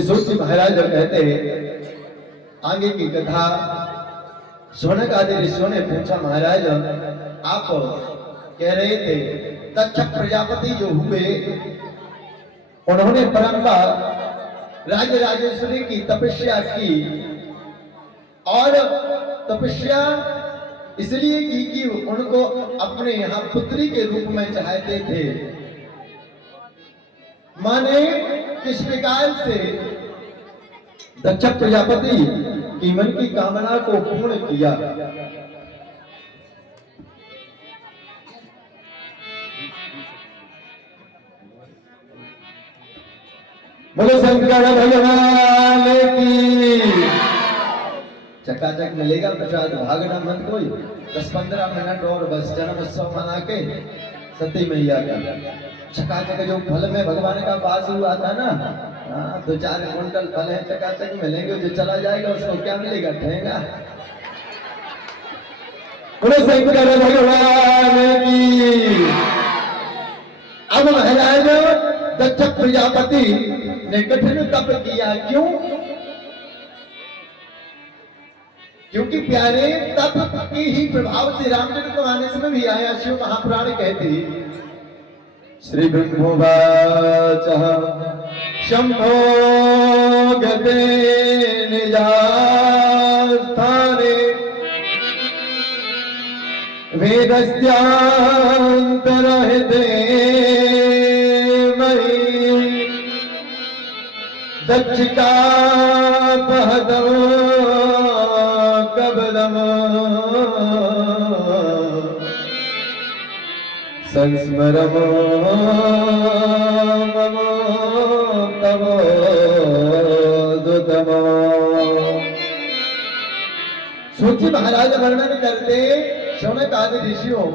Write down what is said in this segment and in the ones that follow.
सूत महाराज जब कहते आगे की कथा शौनक आदि ऋषियों ने पूछा, महाराज आप कह रहे थे दक्ष प्रजापति जो हुए उन्होंने परंपरा राज राजेश्वरी की तपस्या की और तपस्या इसलिए की कि उनको अपने यहाँ पुत्री के रूप में चाहते थे। माने किस प्रकार से दक्ष प्रजापति की मन की कामना को पूर्ण किया। बोलो शंकर भगवान की। चकाचक मिलेगा प्रसाद, भागना मत कोई। 10-15 मिनट और बस जन्म उत्सव मना के सती मैया का चकाचक जो फल में भगवान का वास हुआ था ना, 2-4 क्विंटल फल है चकाचक मिलेंगे। जो चला जाएगा उसको क्या मिलेगा? ठेंगा। बोलो शंकर भगवान की। अब महाराज दक्ष प्रजापति ने कठिन तप किया। क्यों? क्योंकि प्यारे तप की ही प्रभाव से रामचरित मानस में भी आया। शिव महापुराण कहते श्री ब्रह्मोवाच शंभो गते निजास्थाने वेदस्यांतरहिते मयि दक्षिका पहदम कबलम संस्मरम मम तव दुतम। सूची महाराज वर्णन करते शौनक आदि ऋषियों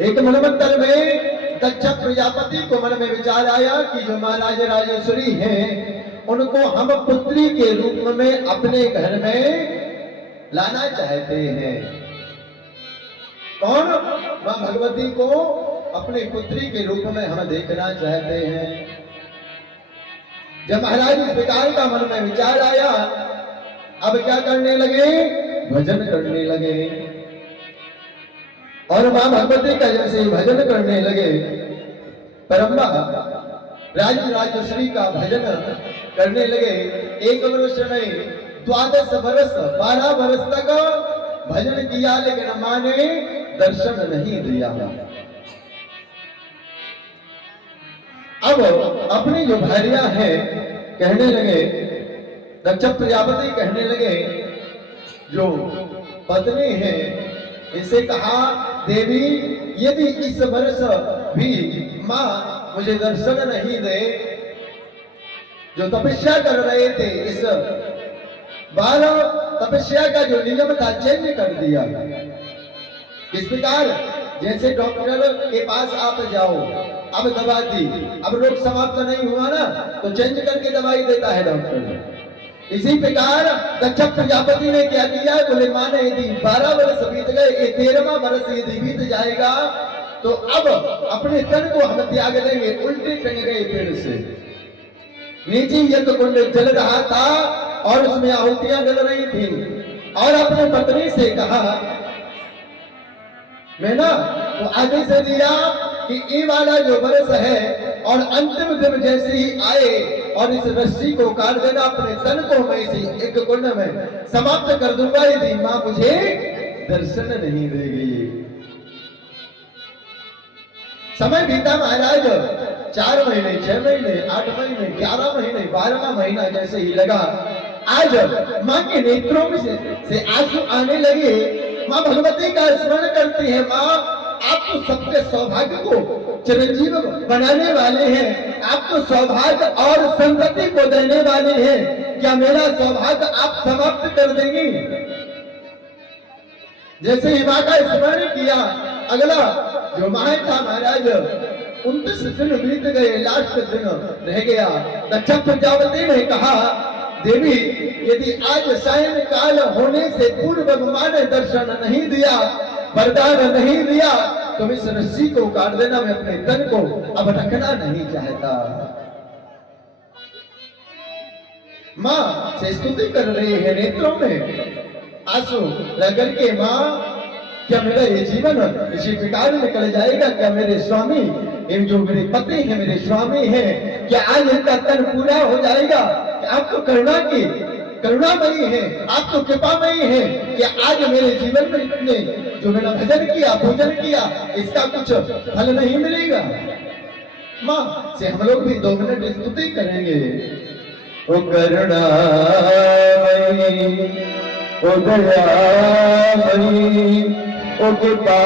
एक मनमंत्र में दक्ष प्रजापति को मन में विचार आया कि जो महाराज राजेश्वरी हैं उनको हम पुत्री के रूप में अपने घर में लाना चाहते हैं। कौन? मां भगवती को अपने पुत्री के रूप में हम देखना चाहते हैं। जब महाराज इस प्रकार का मन में विचार आया, अब क्या करने लगे? भजन करने लगे। और मां भगवती का जैसे भजन करने लगे, परंबा राज राजेश्वरी का भजन करने लगे। 1 वर्ष में 12 वर्ष 12 वर्ष तक भजन किया, लेकिन मां ने दर्शन नहीं दिया। अब अपनी जो भार्या है कहने लगे, दक्ष प्रजापति कहने लगे, जो पत्नी है इसे कहा, देवी यदि इस वर्ष भी मां मुझे दर्शन नहीं दे, जो तपस्या कर रहे थे इस बार तपस्या का जो नियम था चेंज कर दिया। इस प्रकार जैसे डॉक्टर के पास आप जाओ, अब दवा दी, अब रोग समाप्त नहीं हुआ ना तो चेंज करके दवाई देता है डॉक्टर। इसी प्रकार दक्ष प्रजापति ने क्या किया? बोले माने यदि 12 वर्ष बीत गए, ये 13वां वर्ष यदि बीत जाएगा तो अब अपने तन को हम त्याग देंगे। उल्टे टंग गए पेड़ से। नीचे यज्ञ कुंड जल रहा था और उसमें आहुतियां जल रही थी, और अपने पत्नी से कहा, मैं ना तो आगे से दिया कि ये वाला जो वर्ष है और अंतिम दिन जैसे ही आए और इस रस्सी को काट देना, अपने तन को मैं इसी एक कुंड में समाप्त कर दूंगा यदि मां मुझे दर्शन नहीं देगी। समय बीता महाराज, 4 महीने, 6 महीने, 8 महीने, 11 महीने, 12वां महीना जैसे ही लगा, आज मां के नेत्रों में से आंसू आने लगे। मां भगवती का स्मरण करती है, मां आप तो सबके सौभाग्य को चिरंजीव बनाने वाले हैं, आप तो सौभाग्य और संतति को देने वाले हैं, क्या मेरा सौभाग्य आप समाप्त कर देंगी? जैसे ही मां का स्मरण किया, अगला जो माह था महाराज 29 दिन बीत गए, लास्ट दिन रह गया। दक्ष प्रजापति ने कहा, देवी यदि आज सायं काल होने से पूर्व माने दर्शन नहीं दिया, वरदान नहीं दिया, तुम इस रस्सी को काट देना, मैं अपने तन को अब रखना नहीं चाहता। मां से स्तुति कर रही है, नेत्रों में आंसू लगर के, मां क्या मेरा ये जीवन इसी प्रकार निकल जाएगा? क्या मेरे स्वामी, ये जो मेरे पति हैं, मेरे स्वामी हैं, क्या आज इनका तन पूरा हो जाएगा? आप तो करुणामयी है, आप तो कृपामयी है, कि आज मेरे जीवन में इतने जो मेरा भजन किया, पूजन किया, इसका कुछ फल नहीं मिलेगा। मां से हम लोग भी 2 मिनट स्तुति करेंगे। ओ करुणामयी, ओ दयामयी, ओ कृपा